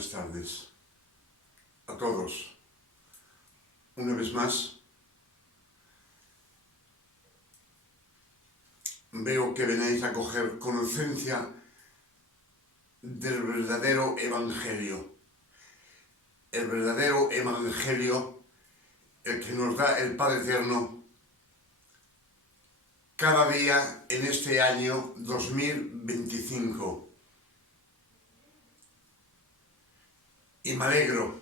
buenas tardes a todos. Una vez más, veo que venís a coger conocencia del verdadero Evangelio. El verdadero Evangelio, el que nos da el Padre Eterno cada día en este año 2025. Y me alegro,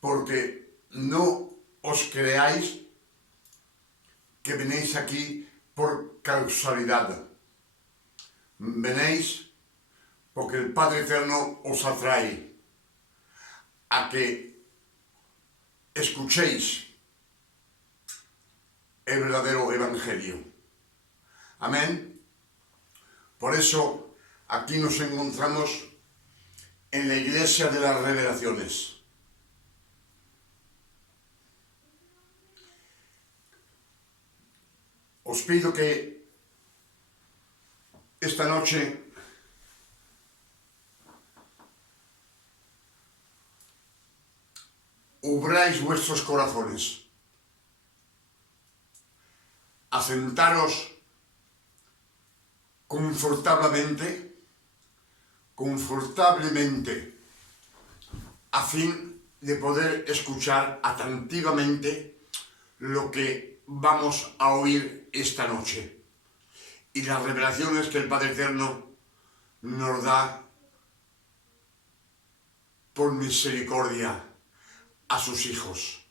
porque no os creáis que venís aquí por causalidad. Venéis porque el Padre Eterno os atrae a que escuchéis el verdadero Evangelio. Amén. Por eso aquí nos encontramos en la Iglesia de las Revelaciones. Os pido que esta noche ubráis vuestros corazones, asentaros confortablemente, a fin de poder escuchar atentamente lo que vamos a oír esta noche y las revelaciones que el Padre Eterno nos da por misericordia a sus hijos.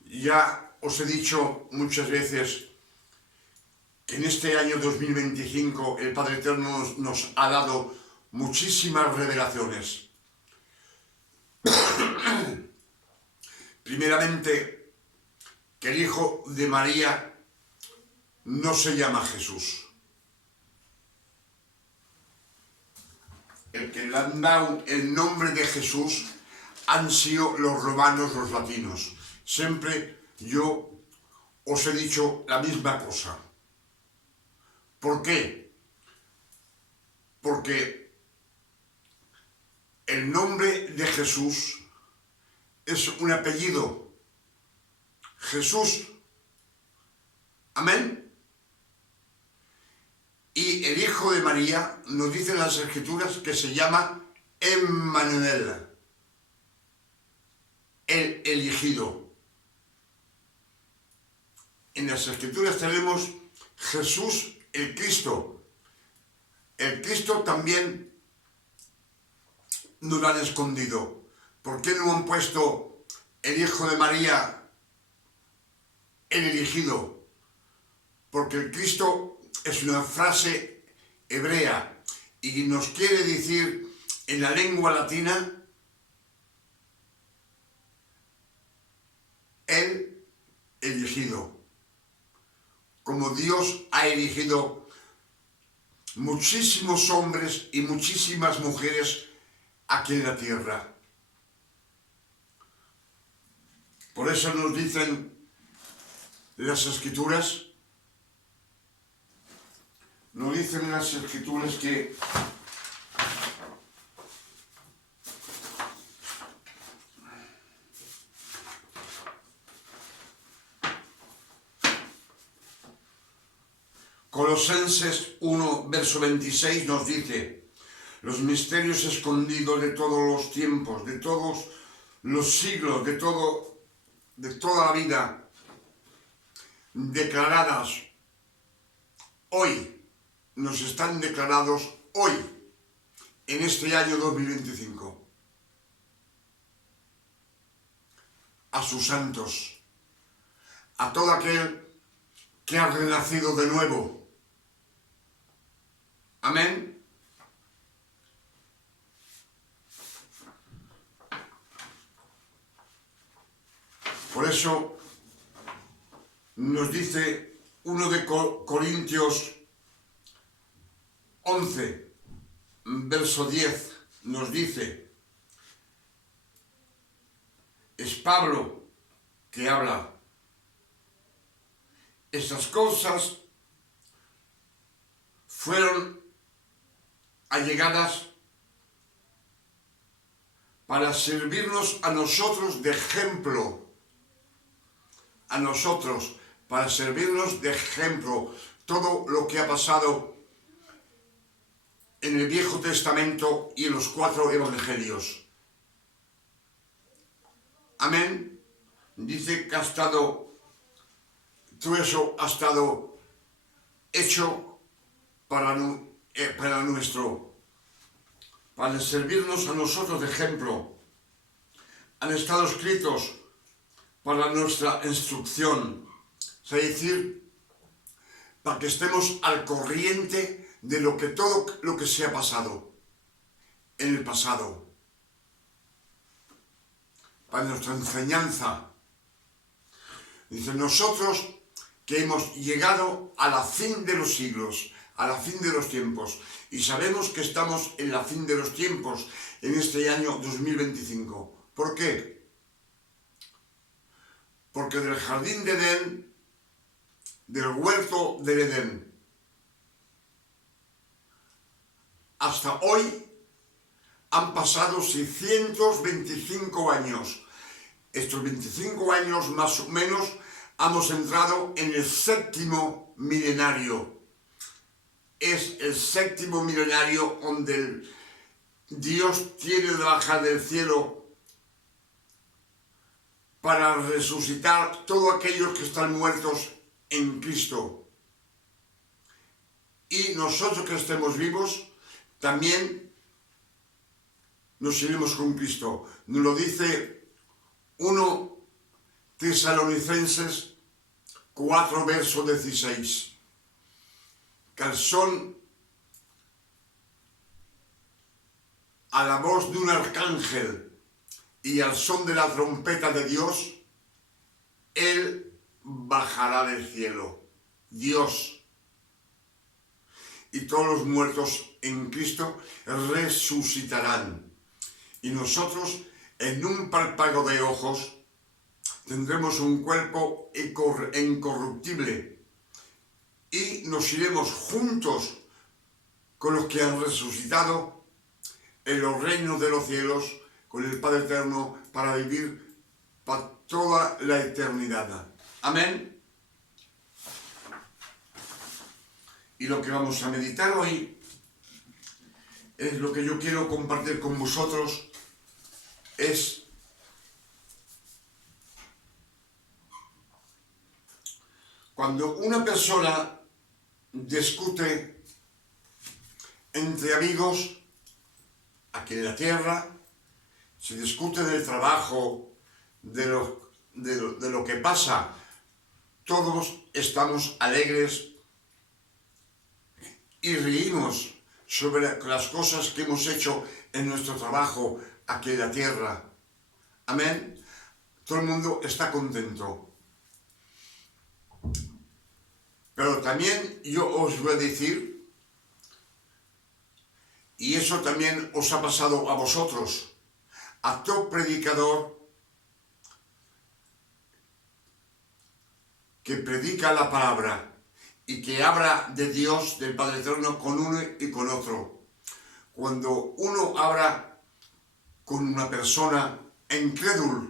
Ya os he dicho muchas veces que en este año 2025 el Padre Eterno nos ha dado muchísimas revelaciones. Primeramente, que el Hijo de María no se llama Jesús. El que le han dado el nombre de Jesús han sido los romanos, los latinos. Siempre yo os he dicho la misma cosa. ¿Por qué? Porque el nombre de Jesús es un apellido. Jesús. Amén. Y el Hijo de María nos dice en las Escrituras que se llama Emmanuel, el elegido. En las Escrituras tenemos Jesús el Cristo. El Cristo también nos lo han escondido. ¿Por qué no han puesto el Hijo de María, el elegido? Porque el Cristo es una frase hebrea y nos quiere decir en la lengua latina el elegido. Como Dios ha elegido muchísimos hombres y muchísimas mujeres aquí en la tierra. Por eso nos dicen las Escrituras, que Colosenses 1, verso 26 nos dice: los misterios escondidos de todos los tiempos, de todos los siglos, de toda la vida, declaradas hoy, nos están declarados hoy, en este año 2025, a sus santos, a todo aquel que ha renacido de nuevo. Amén. Por eso nos dice 1 de Corintios 11, verso 10, nos dice, es Pablo que habla, estas cosas fueron allegadas para servirnos a nosotros de ejemplo. A nosotros, para servirnos de ejemplo. Todo lo que ha pasado en el Viejo Testamento y en los 4 Evangelios. Amén. Dice que todo eso ha estado hecho para servirnos a nosotros de ejemplo. Han estado escritos para nuestra instrucción, es decir, para que estemos al corriente de todo lo que se ha pasado en el pasado, para nuestra enseñanza. Dice, nosotros que hemos llegado a la fin de los siglos, a la fin de los tiempos, y sabemos que estamos en la fin de los tiempos en este año 2025. ¿Por qué? Porque del jardín de Edén, del huerto del Edén, hasta hoy han pasado 625 años. Estos 25 años más o menos hemos entrado en el 7º milenario. Es el 7º milenario donde Dios tiene de bajar del cielo para resucitar todos aquellos que están muertos en Cristo. Y nosotros que estemos vivos, también nos iremos con Cristo. Nos lo dice 1 Tesalonicenses 4, verso 16. Que al son a la voz de un arcángel y al son de la trompeta de Dios, Él bajará del cielo. Dios. Y todos los muertos en Cristo resucitarán. Y nosotros, en un parpago de ojos, tendremos un cuerpo incorruptible. Y nos iremos juntos con los que han resucitado en los reinos de los cielos, con el Padre Eterno, para vivir para toda la eternidad. Amén. Y lo que vamos a meditar hoy es lo que yo quiero compartir con vosotros, es cuando una persona discute entre amigos aquí en la tierra, se discute del trabajo, de lo que pasa, todos estamos alegres y reímos sobre las cosas que hemos hecho en nuestro trabajo aquí en la tierra. Amén. Todo el mundo está contento. Pero también yo os voy a decir, y eso también os ha pasado a vosotros, a todo predicador que predica la palabra y que habla de Dios, del Padre Eterno, con uno y con otro. Cuando uno habla con una persona incrédula,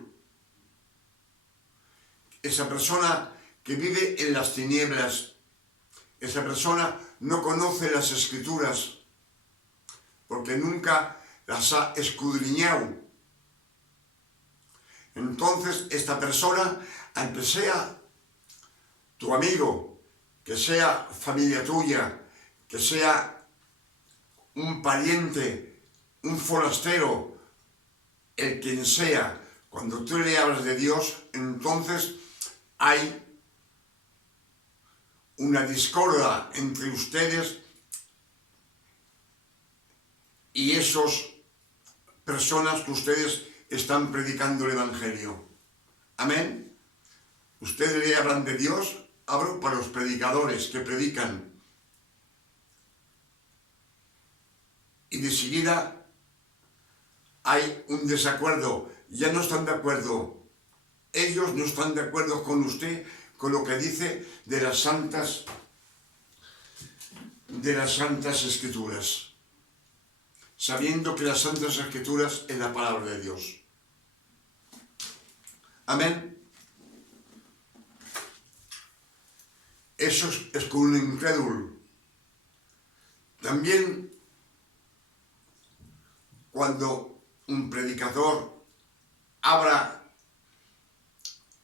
esa persona que vive en las tinieblas, esa persona no conoce las Escrituras porque nunca las ha escudriñado. Entonces esta persona, aunque sea tu amigo, que sea familia tuya, que sea un pariente, un forastero, el quien sea, cuando tú le hablas de Dios, entonces hay una discordia entre ustedes y esas personas que ustedes están predicando el Evangelio. Amén. Ustedes le hablan de Dios, hablo para los predicadores que predican. Y de seguida hay un desacuerdo, ya no están de acuerdo. Ellos no están de acuerdo con usted, con lo que dice de las santas Escrituras. sabiendo que las Santas Escrituras es la palabra de Dios. Amén. Eso es con un incrédulo. También cuando un predicador habla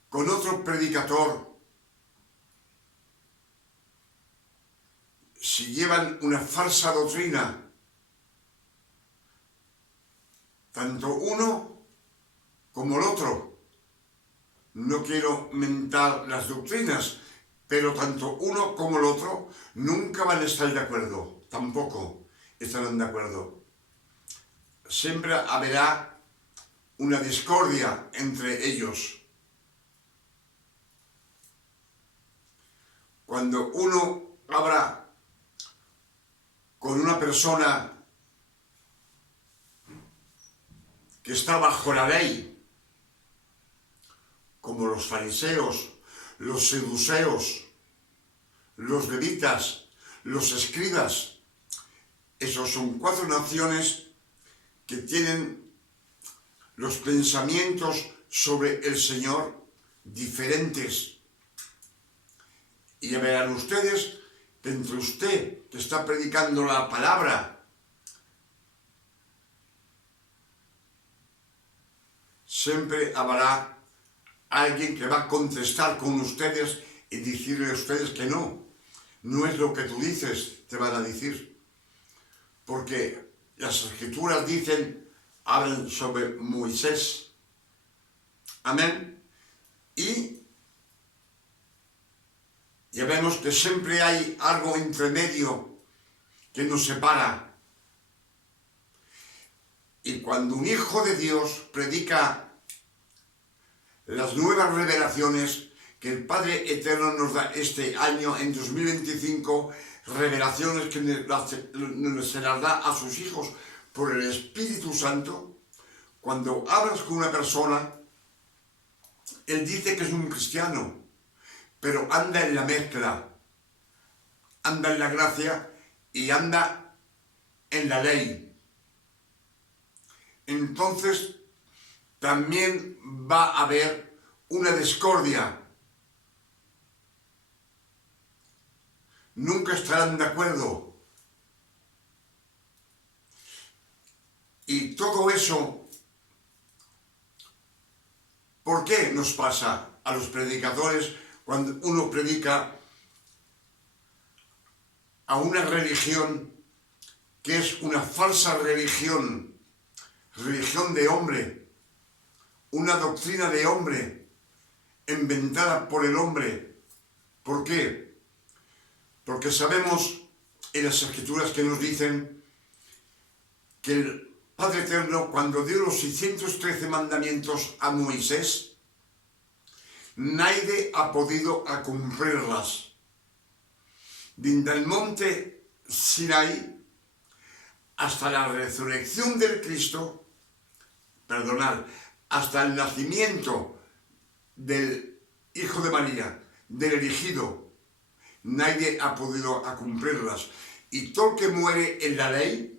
con otro predicador, si llevan una falsa doctrina, tanto uno como el otro, no quiero mentar las doctrinas, pero tanto uno como el otro nunca van a estar de acuerdo, tampoco estarán de acuerdo. Siempre habrá una discordia entre ellos. Cuando uno habla con una persona que está bajo la ley, como los fariseos, los saduceos, los levitas, los escribas, esos son 4 naciones que tienen los pensamientos sobre el Señor diferentes. Y ya verán ustedes que entre usted que está predicando la palabra, siempre habrá alguien que va a contestar con ustedes y decirle a ustedes que no es lo que tú dices, te van a decir. Porque las Escrituras hablan sobre Moisés. Amén. Y ya vemos que siempre hay algo entre medio que nos separa. Y cuando un hijo de Dios predica las nuevas revelaciones que el Padre Eterno nos da este año, en 2025, revelaciones que se las da a sus hijos por el Espíritu Santo, cuando hablas con una persona, él dice que es un cristiano, pero anda en la mezcla, anda en la gracia y anda en la ley. Entonces, también va a haber una discordia. Nunca estarán de acuerdo. Y todo eso, ¿por qué nos pasa a los predicadores cuando uno predica a una religión que es una falsa religión, religión de hombre, una doctrina de hombre, inventada por el hombre? ¿Por qué? Porque sabemos en las Escrituras que nos dicen que el Padre Eterno, cuando dio los 613 mandamientos a Moisés, nadie ha podido cumplirlas. Desde el monte Sinaí hasta la resurrección del Cristo, hasta el nacimiento del Hijo de María, del elegido, nadie ha podido cumplirlas. Y todo el que muere en la ley,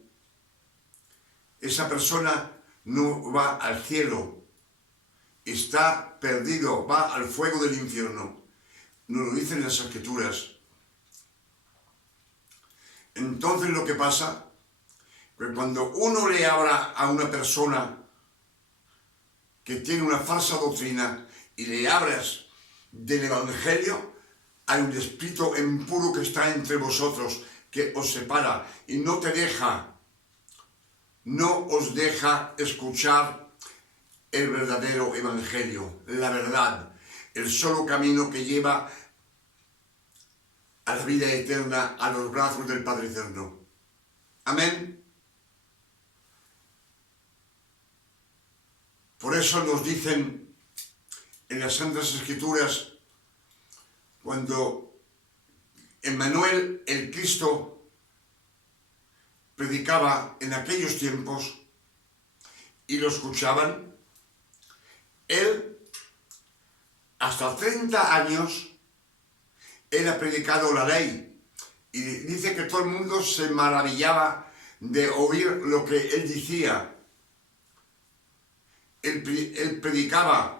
esa persona no va al cielo, está perdido, va al fuego del infierno. Nos lo dicen las Escrituras. Entonces lo que pasa, que cuando uno le habla a una persona que tiene una falsa doctrina y le hablas del Evangelio, hay un espíritu impuro que está entre vosotros, que os separa y no os deja escuchar el verdadero Evangelio, la verdad, el solo camino que lleva a la vida eterna, a los brazos del Padre Eterno. Amén. Por eso nos dicen en las Santas Escrituras, cuando Emmanuel, el Cristo, predicaba en aquellos tiempos y lo escuchaban, él, hasta 30 años, él ha predicado la ley. Y dice que todo el mundo se maravillaba de oír lo que él decía. Él predicaba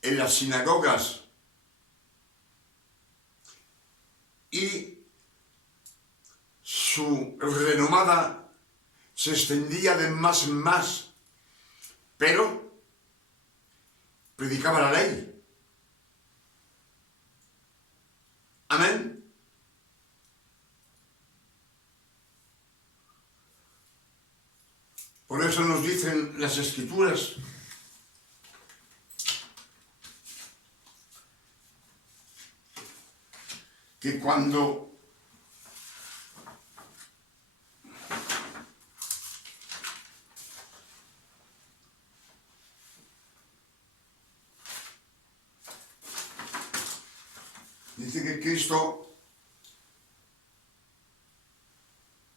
en las sinagogas y su renomada se extendía de más en más, pero predicaba la ley. Amén. Por eso nos dicen las Escrituras que cuando dice que Cristo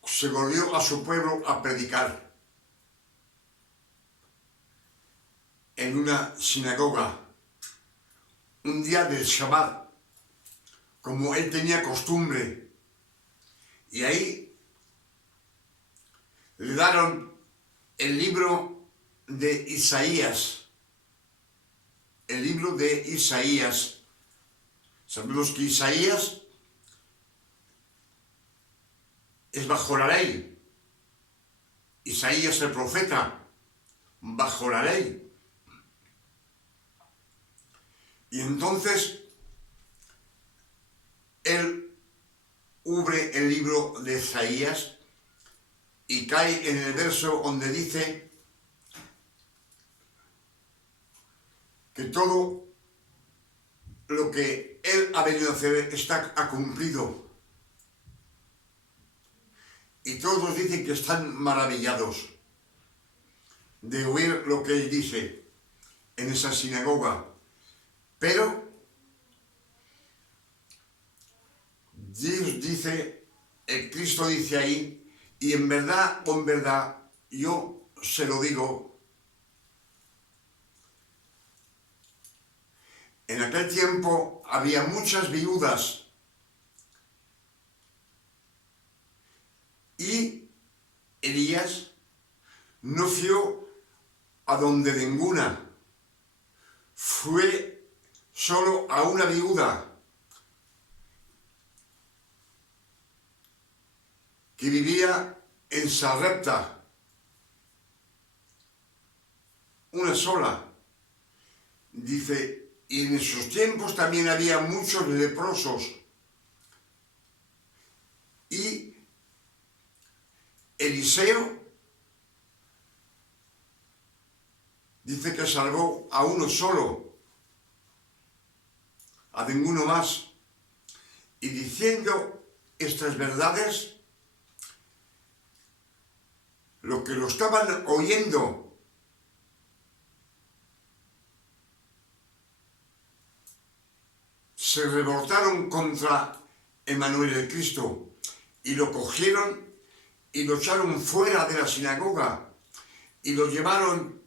se volvió a su pueblo a predicar en una sinagoga un día del Shabbat, como él tenía costumbre, y ahí le dieron el libro de Isaías, el libro de Isaías. Sabemos que Isaías es bajo la ley, Isaías el profeta, bajo la ley. Y entonces él abre el libro de Isaías y cae en el verso donde dice que todo lo que él ha venido a hacer ha cumplido. Y todos dicen que están maravillados de oír lo que él dice en esa sinagoga. Pero Dios dice, el Cristo dice ahí, y en verdad, con verdad, yo se lo digo, en aquel tiempo había muchas viudas y Elías no fue a donde ninguna, fue solo a una viuda que vivía en Sarepta, una sola. Dice, y en esos tiempos también había muchos leprosos. Y Eliseo dice que salvó a uno solo, a ninguno más. Y diciendo estas verdades, lo que lo estaban oyendo se revoltaron contra Emmanuel el Cristo y lo cogieron y lo echaron fuera de la sinagoga y lo llevaron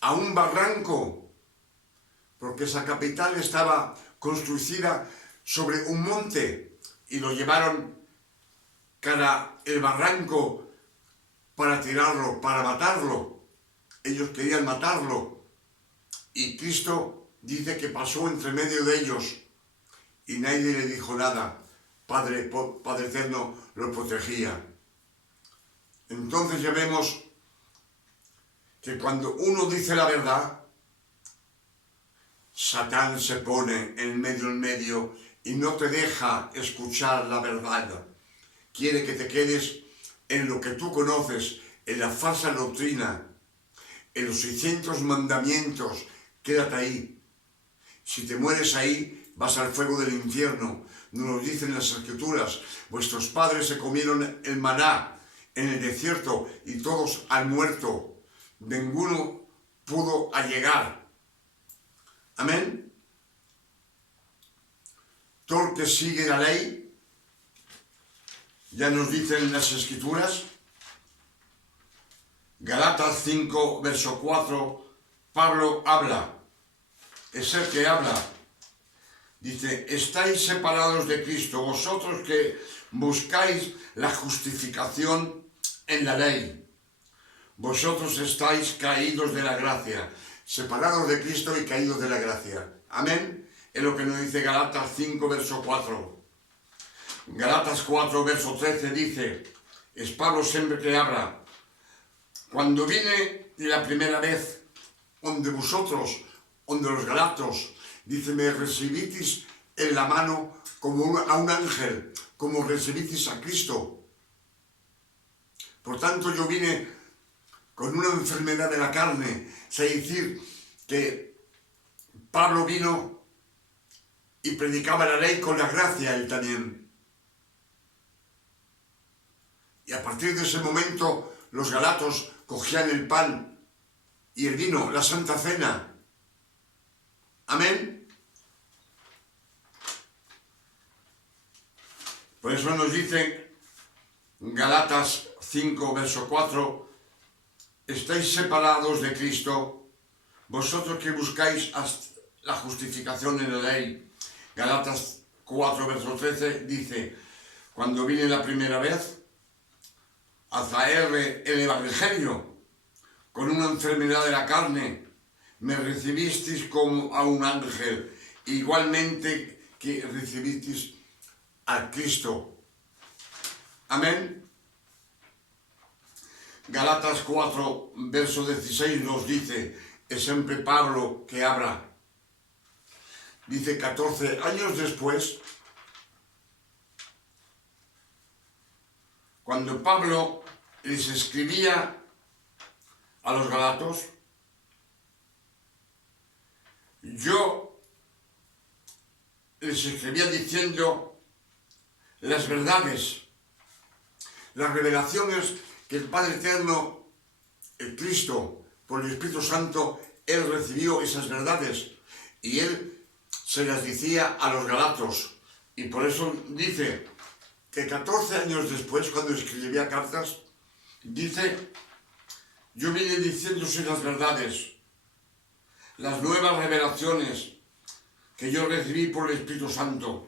a un barranco, porque esa capital estaba construida sobre un monte, y lo llevaron cara el barranco para tirarlo, para matarlo. Ellos querían matarlo, y Cristo dice que pasó entre medio de ellos y nadie le dijo nada. Padre Eterno lo protegía. Entonces ya vemos que cuando uno dice la verdad, Satán se pone en medio y no te deja escuchar la verdad. Quiere que te quedes en lo que tú conoces, en la falsa doctrina, en los 600 mandamientos. Quédate ahí. Si te mueres ahí, vas al fuego del infierno. Nos lo dicen las Escrituras. Vuestros padres se comieron el maná en el desierto y todos han muerto. Ninguno pudo allegar. Amén. Todo el que sigue la ley, ya nos dicen las Escrituras, Galatas 5, verso 4, Pablo habla, es el que habla. Dice, estáis separados de Cristo, vosotros que buscáis la justificación en la ley. Vosotros estáis caídos de la gracia, separados de Cristo y caídos de la gracia. Amén. Es lo que nos dice Galatas 5, verso 4. Galatas 4, verso 13 dice, es Pablo siempre que habla, cuando vine la primera vez, donde vosotros, donde los galatos, dice, me recibisteis en la mano como a un ángel, como recibisteis a Cristo. Por tanto, yo vine con una enfermedad de la carne, es decir, que Pablo vino y predicaba la ley con la gracia él también. Y a partir de ese momento, los galatos cogían el pan y el vino, la Santa Cena. Amén. Por eso nos dice Galatas 5, verso 4, estáis separados de Cristo, vosotros que buscáis la justificación en la ley. Galatas 4, verso 13 dice, cuando vine la primera vez a traerle el Evangelio con una enfermedad de la carne, me recibisteis como a un ángel, igualmente que recibisteis a Cristo. Amén. Galatas 4, verso 16 nos dice, es siempre Pablo que habla. Dice 14 años después, cuando Pablo les escribía a los galatos, yo les escribía diciendo las verdades, las revelaciones que el Padre Eterno, el Cristo, por el Espíritu Santo, Él recibió esas verdades y Él se las decía a los galatos. Y por eso dice que 14 años después, cuando escribía cartas, dice, yo vine diciéndose las verdades, las nuevas revelaciones que yo recibí por el Espíritu Santo.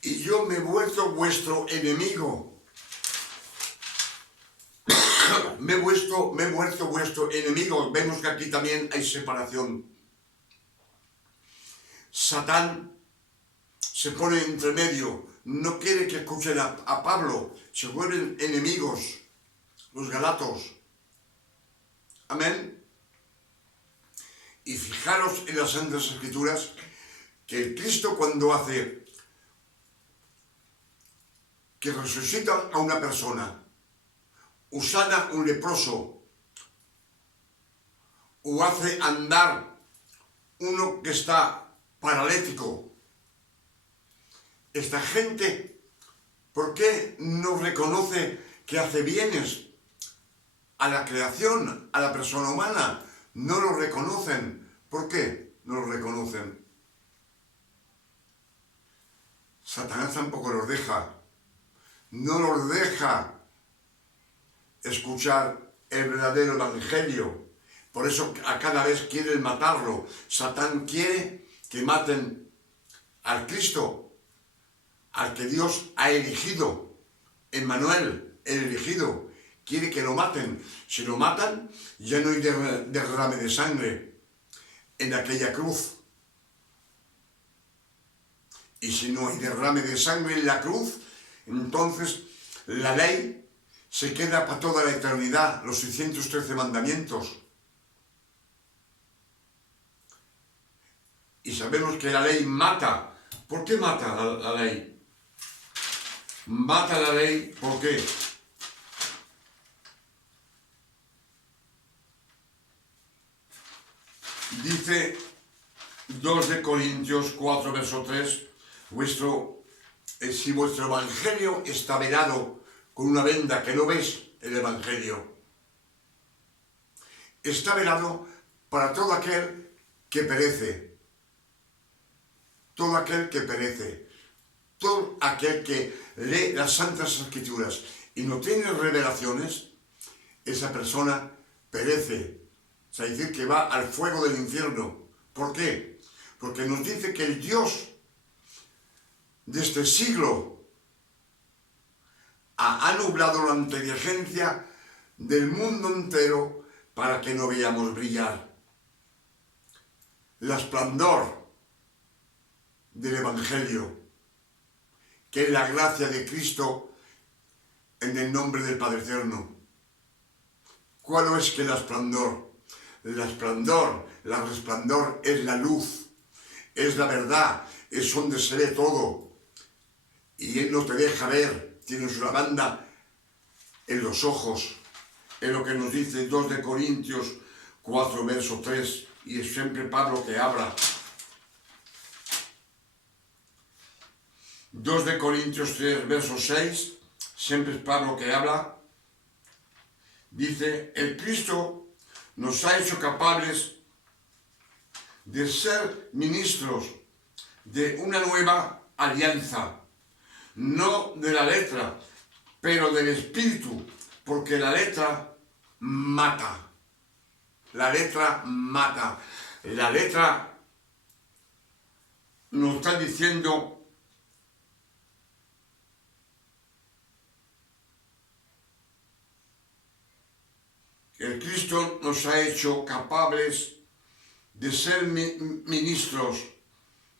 Y yo me he vuelto vuestro enemigo. me he vuelto vuestro enemigo. Vemos que aquí también hay separación. Satán se pone entre medio, no quiere que escuchen a Pablo, se vuelven enemigos, los galatos. Amén. Y fijaros en las Santas Escrituras que el Cristo cuando hace que resucita a una persona, o sana un leproso, o hace andar uno que está paralítico, esta gente, ¿por qué no reconoce que hace bienes a la creación, a la persona humana? No lo reconocen. ¿Por qué no lo reconocen? Satanás tampoco los deja. No los deja escuchar el verdadero evangelio. Por eso a cada vez quieren matarlo. Satán quiere que maten al Cristo, al que Dios ha elegido, Emmanuel, el elegido, quiere que lo maten. Si lo matan, ya no hay derrame de sangre en aquella cruz. Y si no hay derrame de sangre en la cruz, entonces la ley se queda para toda la eternidad, los 613 mandamientos. Y sabemos que la ley mata. ¿Por qué mata la ley? Mata la ley, ¿por qué? Dice 2 de Corintios 4, verso 3, si vuestro evangelio está velado con una venda que no ves el evangelio, está velado para todo aquel que perece. Todo aquel que perece. Todo aquel que lee las Santas Escrituras y no tiene revelaciones, esa persona perece. O sea, decir que va al fuego del infierno. ¿Por qué? Porque nos dice que el Dios de este siglo ha nublado la inteligencia del mundo entero para que no veamos brillar el esplendor del Evangelio, que es la gracia de Cristo en el nombre del Padre Eterno. ¿Cuál es que el esplendor? El esplendor, la resplandor es la luz, es la verdad, es donde se ve todo. Y Él no te deja ver, tienes una banda en los ojos. Es lo que nos dice 2 de Corintios 4, verso 3, y es siempre Pablo que habla. 2 de Corintios 3, verso 6, siempre es Pablo que habla. Dice, el Cristo nos ha hecho capaces de ser ministros de una nueva alianza, no de la letra, pero del Espíritu, porque la letra mata. La letra mata. La letra nos está diciendo que el Cristo nos ha hecho capaces de ser ministros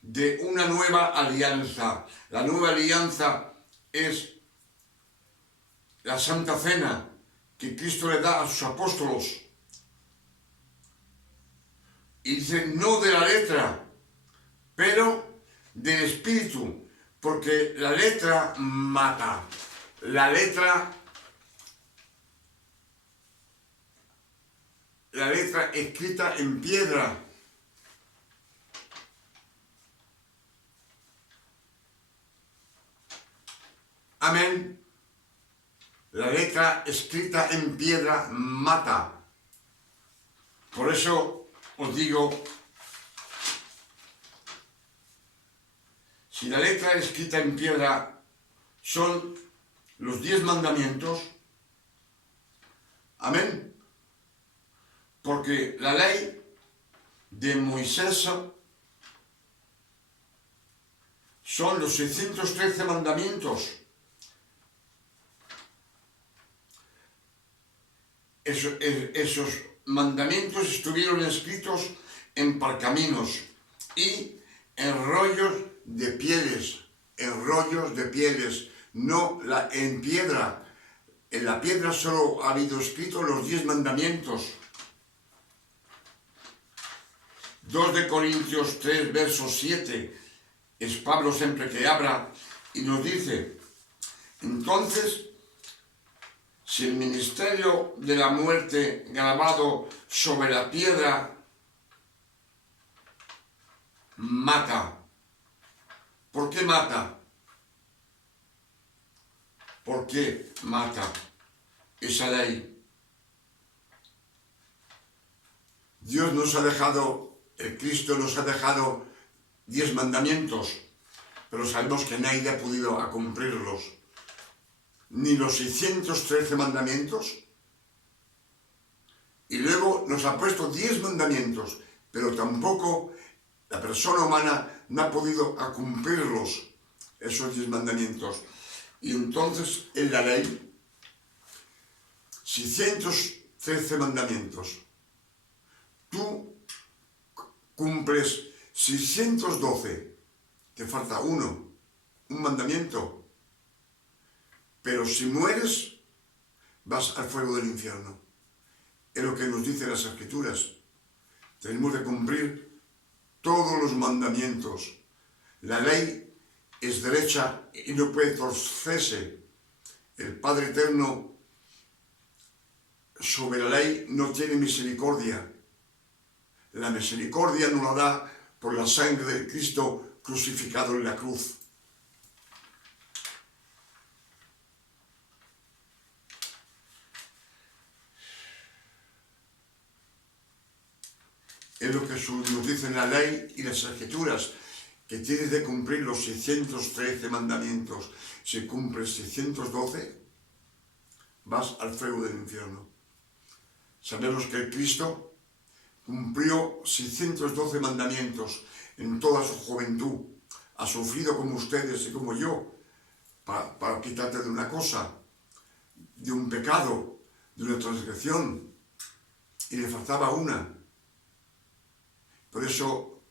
de una nueva alianza. La nueva alianza es la Santa Cena que Cristo le da a sus apóstolos. Y dice, no de la letra, pero del Espíritu, porque la letra mata. La letra escrita en piedra. Amén. La letra escrita en piedra mata. Por eso os digo, si la letra escrita en piedra son los 10 mandamientos, amén. Porque la ley de Moisés son los 613 mandamientos. Esos mandamientos estuvieron escritos en pergaminos y en rollos de pieles, no en piedra. En la piedra solo ha habido escritos los 10 mandamientos. 2 de Corintios 3, verso 7, es Pablo siempre que habla y nos dice, entonces, si el ministerio de la muerte grabado sobre la piedra mata, ¿por qué mata? ¿Por qué mata esa ley? Dios nos ha dejado, el Cristo nos ha dejado 10 mandamientos, pero sabemos que nadie ha podido cumplirlos. Ni los 613 mandamientos, y luego nos ha puesto 10 mandamientos, pero tampoco la persona humana no ha podido cumplirlos, esos 10 mandamientos. Y entonces en la ley, 613 mandamientos, tú cumples 612, te falta un mandamiento. Pero si mueres, vas al fuego del infierno. Es lo que nos dicen las Escrituras. Tenemos de cumplir todos los mandamientos. La ley es derecha y no puede torcerse. El Padre Eterno sobre la ley no tiene misericordia. La misericordia nos la da por la sangre de Cristo crucificado en la cruz. Es lo que nos dicen la ley y las Escrituras, que tienes de cumplir los 613 mandamientos. Si cumples 612, vas al fuego del infierno. Sabemos que el Cristo cumplió 612 mandamientos en toda su juventud. Ha sufrido como ustedes y como yo para quitarte de una cosa. de un pecado, de una transgresión, y le faltaba una. Por eso,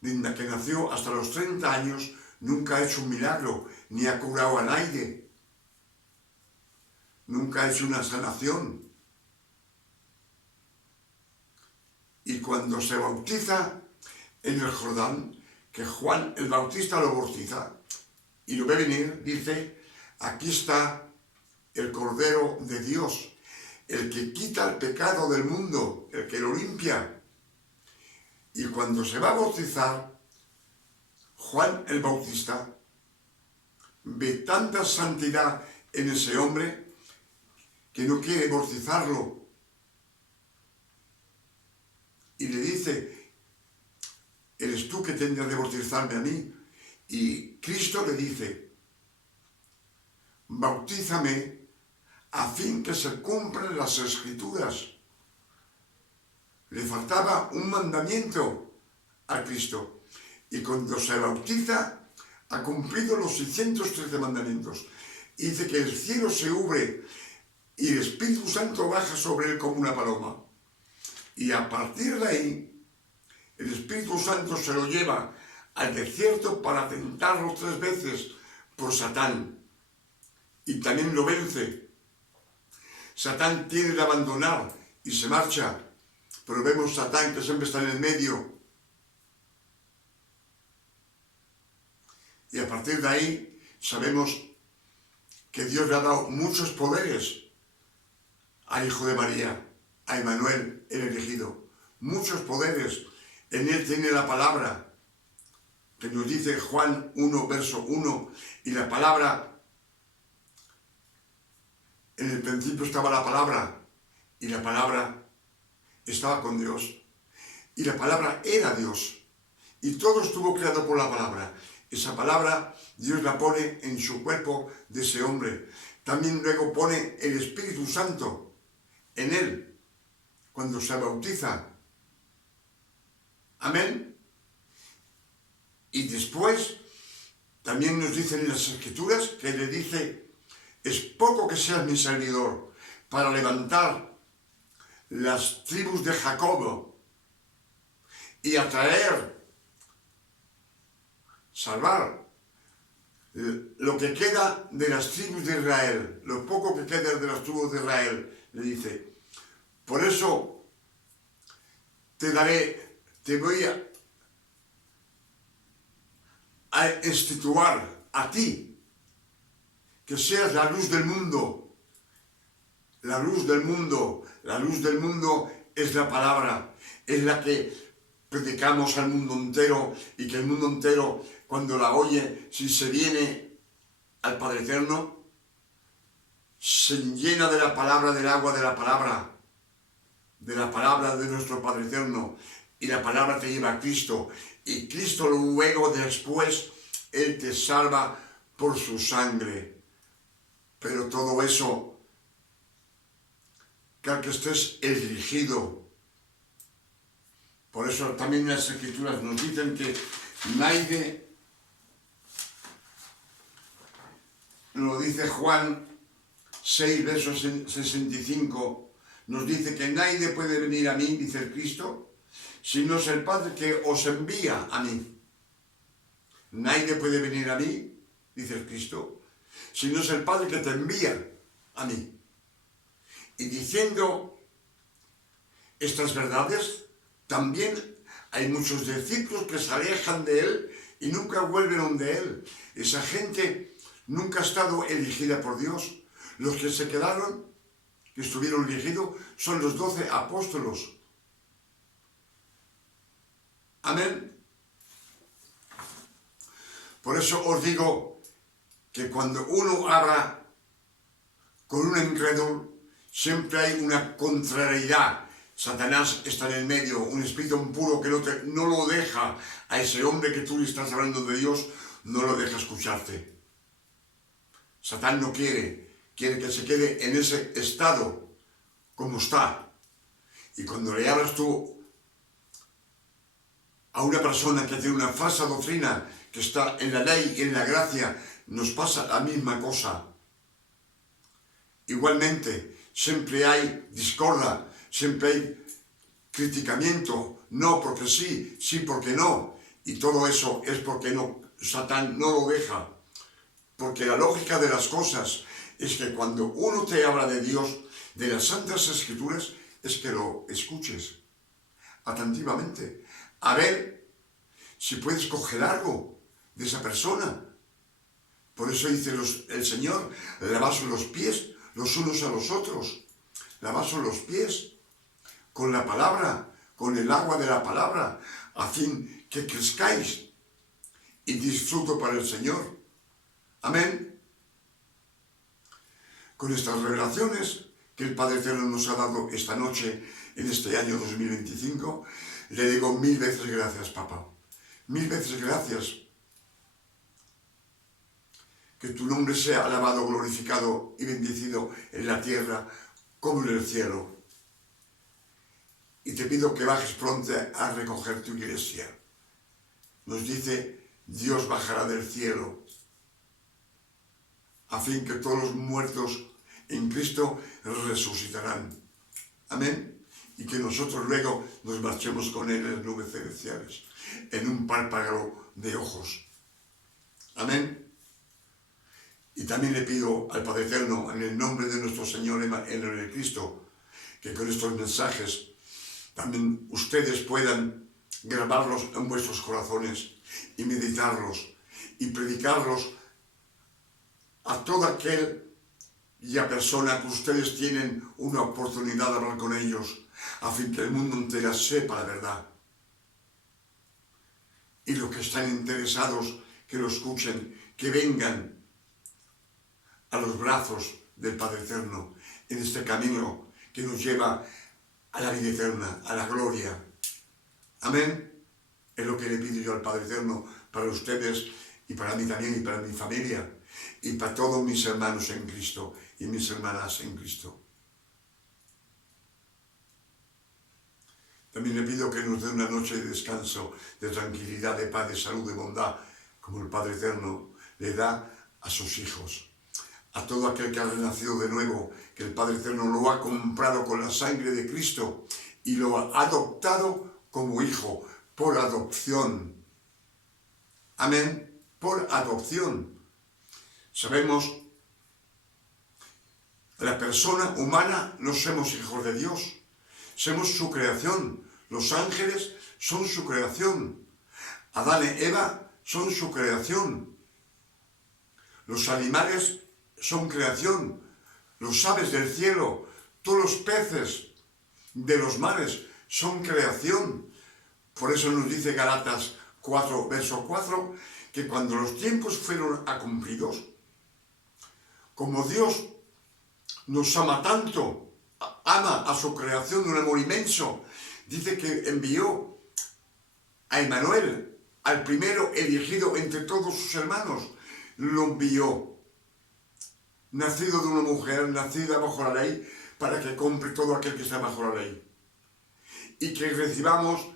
desde que nació hasta los 30 años, nunca ha hecho un milagro, ni ha curado a nadie. Nunca ha hecho una sanación. Y cuando se bautiza en el Jordán, que Juan el Bautista lo bautiza y lo ve venir, dice, aquí está el Cordero de Dios, el que quita el pecado del mundo, el que lo limpia. Y cuando se va a bautizar, Juan el Bautista ve tanta santidad en ese hombre que no quiere bautizarlo. Y le dice, eres tú que tendrás de bautizarme a mí. Y Cristo le dice, bautízame a fin que se cumplan las Escrituras. Le faltaba un mandamiento a Cristo. Y cuando se bautiza, ha cumplido los 613 mandamientos. Y dice que el cielo se abre y el Espíritu Santo baja sobre él como una paloma. Y a partir de ahí, el Espíritu Santo se lo lleva al desierto para tentarlo 3 veces por Satán. Y también lo vence. Satán tiene de abandonar y se marcha. Pero vemos Satán que siempre está en el medio. Y a partir de ahí sabemos que Dios le ha dado muchos poderes al Hijo de María, a Emmanuel, el elegido. Muchos poderes. En él tiene la palabra, que nos dice Juan 1, verso 1, y la palabra, en el principio estaba la palabra, y la palabra estaba con Dios, y la palabra era Dios, y todo estuvo creado por la palabra. Esa palabra Dios la pone en su cuerpo de ese hombre. También luego pone el Espíritu Santo en él, cuando se bautiza. Amén. Y después, también nos dicen en las Escrituras que le dice, es poco que seas mi servidor para levantar las tribus de Jacob y atraer, salvar lo que queda de las tribus de Israel, lo poco que queda de las tribus de Israel, le dice. Por eso te voy a instituir a ti, que seas la luz del mundo. La luz del mundo, la luz del mundo es la palabra, es la que predicamos al mundo entero, y que el mundo entero, cuando la oye, si se viene al Padre Eterno, se llena de la palabra, del agua de la palabra de nuestro Padre Eterno, y la palabra te lleva a Cristo, y Cristo luego después, Él te salva por su sangre. Pero todo eso, que estés elegido. Por eso también las Escrituras nos dicen que nadie, lo dice Juan 6, verso 65, nos dice que nadie puede venir a mí, dice el Cristo, si no es el Padre que os envía a mí. Nadie puede venir a mí, dice el Cristo, si no es el Padre que te envía a mí. Y diciendo estas verdades, también hay muchos discípulos que se alejan de Él y nunca vuelven donde Él. Esa gente nunca ha estado elegida por Dios. Los que se quedaron, que estuvieron elegidos, son los 12 apóstolos. Amén. Por eso os digo que cuando uno habla con un incrédulo, siempre hay una contrariedad. Satanás está en el medio, un espíritu impuro que no lo deja a ese hombre que tú le estás hablando de Dios, no lo deja escucharte. Satán no quiere que se quede en ese estado como está. Y cuando le hablas tú a una persona que tiene una falsa doctrina, que está en la ley y en la gracia, nos pasa la misma cosa. igualmente, siempre hay discordia, siempre hay criticamiento, no porque sí, sí porque no, y todo eso es porque no, Satán no lo deja, porque la lógica de las cosas es que cuando uno te habla de Dios, de las Santas Escrituras, es que lo escuches atentivamente, a ver si puedes coger algo de esa persona. Por eso dice el Señor, lavaos los pies los unos a los otros, lavaos los pies con la palabra, con el agua de la palabra, a fin que crezcáis y disfruto para el Señor. Amén. Con estas revelaciones que el Padre Eterno nos ha dado esta noche, en este año 2025, le digo 1000 veces gracias, papá. 1000 veces gracias. Que tu nombre sea alabado, glorificado y bendecido en la tierra como en el cielo. Y te pido que bajes pronto a recoger tu iglesia. Nos dice, Dios bajará del cielo, a fin que todos los muertos en Cristo resucitarán. Amén. Y que nosotros luego nos marchemos con Él en las nubes celestiales, en un párpado de ojos. Amén. Y también le pido al Padre Eterno, en el nombre de nuestro Señor en Cristo, que con estos mensajes también ustedes puedan grabarlos en vuestros corazones y meditarlos y predicarlos a todo aquel y a persona que ustedes tienen una oportunidad de hablar con ellos, a fin que el mundo entero sepa la verdad. Y los que están interesados, que lo escuchen, que vengan a los brazos del Padre Eterno en este camino que nos lleva a la vida eterna, a la gloria. Amén. Es lo que le pido yo al Padre Eterno para ustedes y para mí también y para mi familia y para todos mis hermanos en Cristo y mis hermanas en Cristo. También le pido que nos dé una noche de descanso, de tranquilidad, de paz, de salud, de bondad, como el Padre Eterno le da a sus hijos. A todo aquel que ha renacido de nuevo, que el Padre Eterno lo ha comprado con la sangre de Cristo y lo ha adoptado como hijo, por adopción. Amén, por adopción. Sabemos, la persona humana no somos hijos de Dios, somos su creación. Los ángeles son su creación. Adán y Eva son su creación. Los animales son creación. Los aves del cielo, todos los peces de los mares son creación. Por eso nos dice Gálatas 4, verso 4, que cuando los tiempos fueron cumplidos, como Dios nos ama tanto, ama a su creación de un amor inmenso, dice que envió a Emmanuel, al primero elegido entre todos sus hermanos, lo envió, nacido de una mujer, nacida bajo la ley, para que compre todo aquel que está bajo la ley. Y que recibamos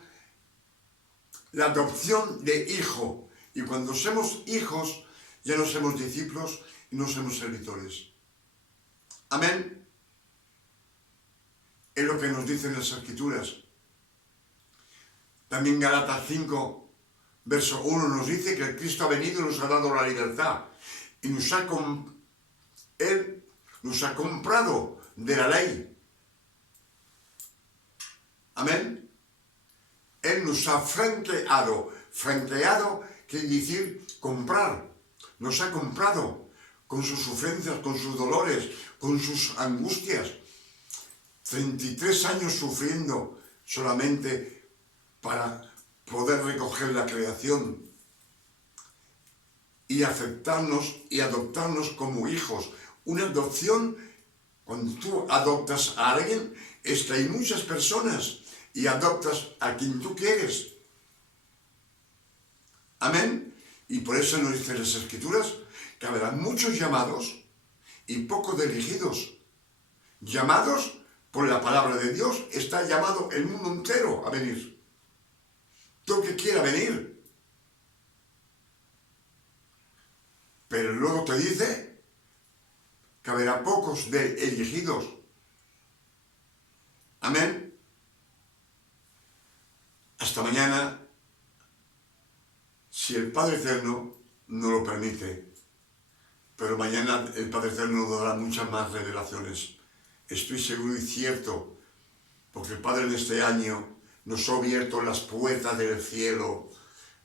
la adopción de hijo. Y cuando somos hijos, ya no somos discípulos y no somos servidores. Amén. Es lo que nos dicen las Escrituras. También Gálatas 5, verso 1 nos dice que el Cristo ha venido y nos ha dado la libertad. Y Él nos ha comprado de la ley. Amén. Él nos ha franqueado. Franqueado quiere decir comprar. Nos ha comprado con sus sufrencias, con sus dolores, con sus angustias. 33 años sufriendo solamente para poder recoger la creación y aceptarnos y adoptarnos como hijos. Una adopción, cuando tú adoptas a alguien, es que hay muchas personas y adoptas a quien tú quieres. Amén. Y por eso nos dicen las Escrituras que habrá muchos llamados y pocos elegidos. Llamados por la palabra de Dios, está llamado el mundo entero a venir. Todo que quiera venir. Pero luego te dice, que habrá pocos de elegidos. Amén. Hasta mañana, si el Padre Eterno no lo permite. Pero mañana el Padre Eterno nos dará muchas más revelaciones. Estoy seguro y cierto, porque el Padre en este año nos ha abierto las puertas del cielo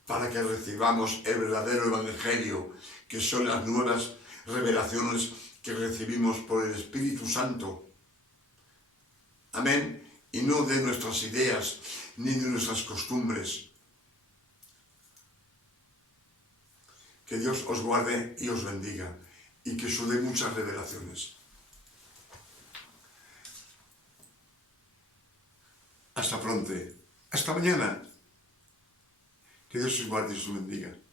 para que recibamos el verdadero Evangelio, que son las nuevas revelaciones que recibimos por el Espíritu Santo. Amén. Y no de nuestras ideas ni de nuestras costumbres. Que Dios os guarde y os bendiga, y que os dé muchas revelaciones. Hasta pronto. Hasta mañana. Que Dios os guarde y os bendiga.